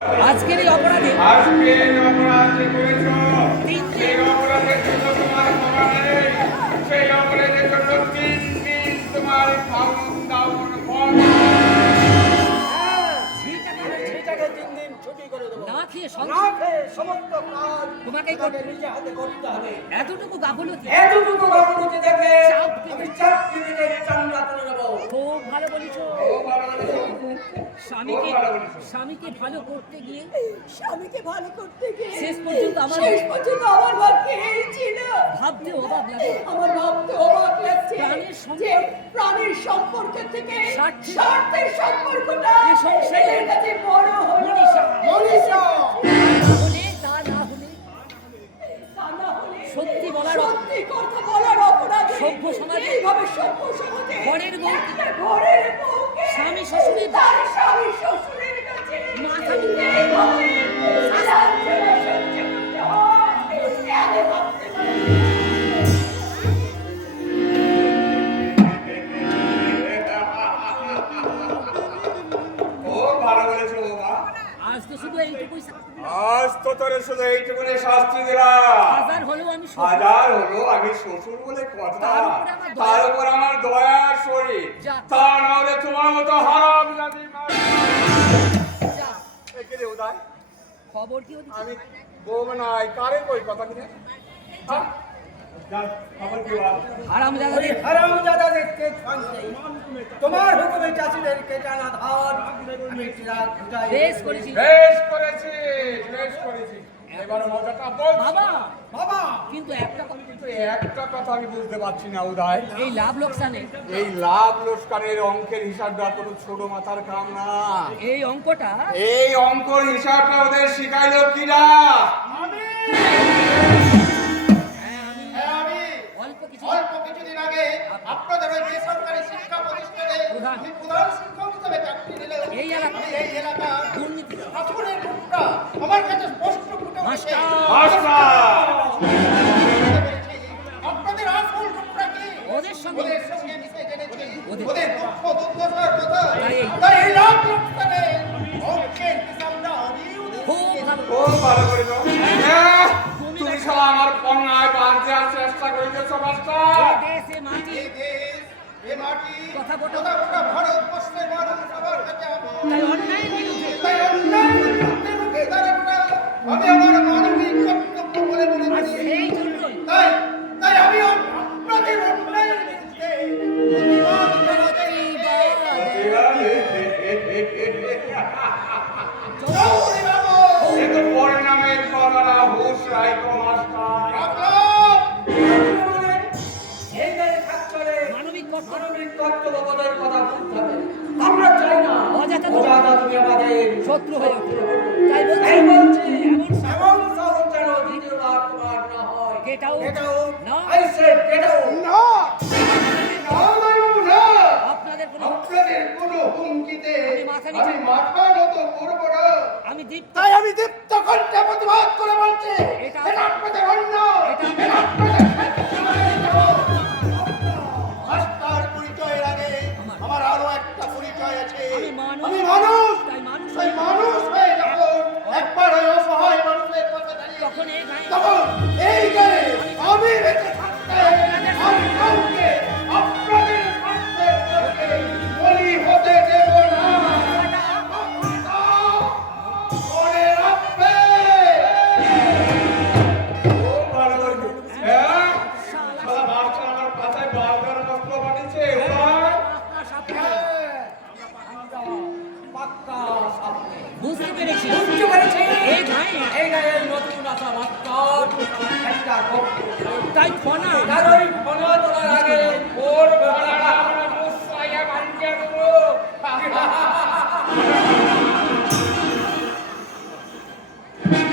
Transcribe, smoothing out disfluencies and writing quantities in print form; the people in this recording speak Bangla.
আজকের এই অপরাধে করেছো সেই অপরাধের জন্য তোমার ক্ষমা নেই। সেই অপরাধের জন্য 3 দিন তোমার খাওন দাওন বন্ধ। না খেয়ে সমস্ত কাজ তোমাকে নিজে হাতে করতে হবে। এতটুকু গাফলতি দেখে আমি চাপ দিয়ে চামড়া তুলে নেব। খুব ভালো বলেছো। স্বামীকে ভালো করতে গিয়ে শেষ পর্যন্ত আমার ভাগ্যে এই ছিল। ভাবতে অবাক লাগে। আমার ভাবতে অবাক লাগছে যে প্রাণের প্রাণের সম্পর্ক থেকে স্বার্থের স্বার্থের সম্পর্কটা এই সংসারে এর কাছে বড় হলো। মনীষা তা না হলে সত্যি বলার সত্যি কথা বলার অপরাধে সভ্য সমাজে এইভাবে সভ্য সমাজে ঘরের বউ একটা ঘরের বউকে স্বামী শ্বশুরের তার স্বামী শ্বশুরের কাছে মাথা এইভাবে লাঞ্ছনা সহ্য করতে হয়। আমি ভাবতে পারি না। খুব ভালো বলেছো বাবা। আজ তো শুধু এইটুকুই আজ তো তোরে শুধু এইটুকুনি শাস্তি দিলাম। হাজার হলেও আমি হাজার হলো আমি শ্বশুর বলে কথা, তার উপর আমার দয়া। তার উপর আমার দয়ার শরীর, যাক। তা নাহলে তোমার মতো হারাম জাতি যা, উদয় খবর কি ওদিকে? আমি বউ নাই কারে কই কথা কিনে খবর কি বল? হারামজাদাদের হারামজাদাদেরকে শান্তি। তোমার হুকুমে চাষিদেরকে টানা ধার আমি চিরাগ বুঝাই। বেশ করেছি বেশ করেছিস, বেশ করেছিস। এবার মজাটা বল বাবা। বাবা কিন্তু একটা কথা, কিন্তু একটা কথা আমি বুঝতে পারছি না উদয়, এই লাভ লোকসানে এই লাভ লোকসানের অঙ্কের হিসাবটা কোনো ছোট মাথার কাম না। এই অঙ্কটা এই অঙ্কর হিসাবটা ওদের শিখাইলো কিনা? আমি অল্প কিছু কিছুদিন আগে আপনাদের ওই বেসরকারি শিক্ষা প্রতিষ্ঠানে আমি প্রধান শিক্ষক হিসেবে চাকরি নিলে এই এলাকা এই এলাকা দুর্নীতি শাসনের মুখটা আমার কাছে স্পষ্ট ফুটে উঠেছে। মাস্টার আপনাদের আসল রূপটা কি? ওদের সঙ্গে ওদের সঙ্গে মিশে জেনেছি ওদের- ওদের দুঃখ দুর্দশার কথা। তাই- তাই এই লাভ লোকসানে অঙ্কের হিসাবটা আমি ওদের খুব ভালো। খুব ভালো করিল। তুমি সব আমার পণ্যায় বাদ দেওয়ার চেষ্টা করিতেছ মাস্টার। এই দেশে মাটি এই দেশ, এ মাটি, কথা বটো। গোটা ভারতবর্ষের মানুষ সবার কাছে আমি তাই অন্যায়ের বিরুদ্ধে তাই অন্যায়ের বিরুদ্ধে রুখে দাঁড়ানোটা আমি আমার মানবিক কর্তব্য বলে মনে আর করি। সেই জন্যই তাই তাই আমি আপনাদের অন্যায়ের বিরুদ্ধে প্রতিবাদ জানাতে চৌধুরী বাবু, কিন্তু পরিণামের কথাটা হুঁশ রাখো মাস্টার। রাখলাম। এইখানে থাকতে হলে মানবিক কর্তব্য মানবিক কর্তব্যবোধের কথা বলতে হবে। আমরা চাই না অযথা অযথা তুমি আমাদের শত্রু হয়ে ওঠে। তাই এই বলছি বলছি এমন এমন শহর যেন দ্বিতীয়বার তোমার না হয়। Get out. Get out. No. I said get out. না, না মানব না। আপনাদের কোনো আপনাদের কোনো হুমকিতে আমি মাথা নিচু- আমি মাথা নত করব না। আমি দীপ্ত তাই আমি দীপ্ত কণ্ঠে প্রতিবাদ করে বলছি এটা- এটা আপনাদের অন্যায়, এটা- এটা আপনাদের মাস্টার পরিচয়ের আগে আমার আরো একটা পরিচয় আছে। আমি মানুষ। আমি মানুষ, তাই মানুষ তাই মানুষ